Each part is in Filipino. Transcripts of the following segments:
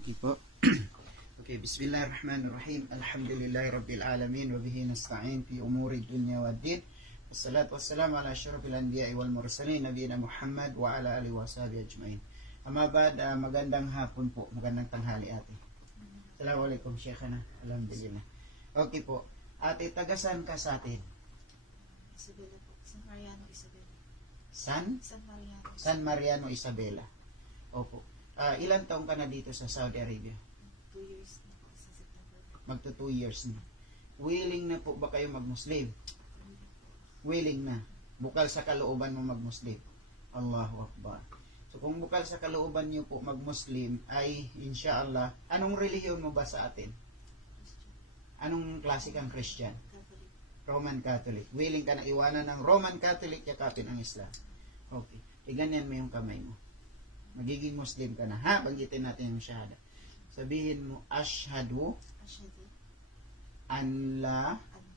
Okay po. Okay, bismillahirrahmanirrahim. Alhamdulillahirabbil alamin wa bihi nasta'in fi umuri dunya waddin. Wassalatu wassalamu ala asyrafil anbiya'i wal mursalin nabiyina Muhammad wa ala alihi wa sahbihi ajmain. Amma ba'd, magandang hapon po, magandang tanghali ate. Assalamualaikum Sheikhana. Alhamdulillah. Okay po. Ate, tagasan ka sa atin? Isabela po. San Mariano, Isabela. San Mariano, Isabela. Opo. Ilan taong ka na dito sa Saudi Arabia? 2 years na po sa September. Magto 2 years na. Willing na po ba kayo mag-Muslim? Willing na. Bukal sa kalooban mo mag-Muslim. Allahu Akbar. So kung bukal sa kalooban niyo po mag-Muslim ay insyaAllah, anong relihiyon mo ba sa atin? Anong klase kang Christian? Catholic. Roman Catholic. Willing ka na iwanan ng Roman Catholic, yakapin ang Islam. Okay. Ganyan mo yung kamay mo. Magiging Muslim ka na. Ha? Bagitin natin yung shahada. Sabihin mo, Ashhadu Ashhadu an la anna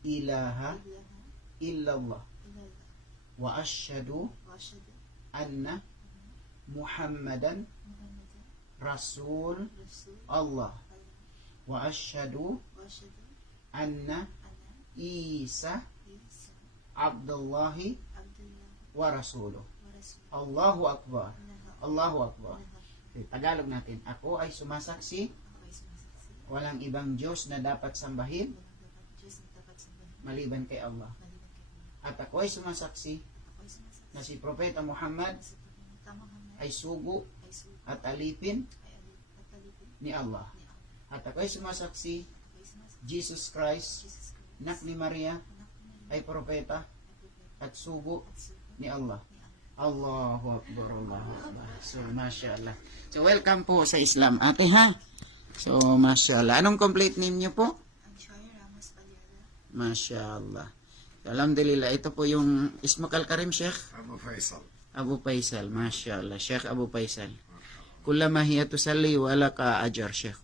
ilaha ilaha illallah illallah wa ashhadu wa ashhadu anna Muhammadan Muhammadan Rasul Rasul Allah Allah wa ashhadu wa ashhadu anna anna Isa Isa Abdullahi Abdullah wa Rasuluh. wa Rasul Allahu Akbar. Allahu Akbar. Lahat. Okay, Tagalog natin. Ako ay sumasaksi, Ako ay sumasaksi. walang ibang Diyos na dapat sambahin Walang dapat Diyos na dapat sambahin. maliban kay Allah. Maliban kay Allah. At ako ay sumasaksi Ako ay sumasaksi. na si Propeta Muhammad Si Propeta Muhammad ay sugo ay sugo at alipin ay alipin ni Allah. ni Allah. At ako ay sumasaksi, Ako ay sumasaksi. Jesus Christ, Jesus Christ. anak ni Maria, Anak ni Maria. ay propeta Ay propeta. at sugo At sugo ni Allah. ni Allah. Allahu Akbar, Allahu Akbar. So, mashallah. So, welcome po sa Islam, ate, ha? So, mashallah. Anong complete name niyo po? Ang Shaya Ramos Palyala. Mashallah. So, alhamdulillah. Ito po yung Ismak Al-Karim, Sheikh أبو فيصل Abu Faisal. Mashallah. Sheikh Abu Faisal. Kullama hiya tusalli wa laka ajar, Sheikh.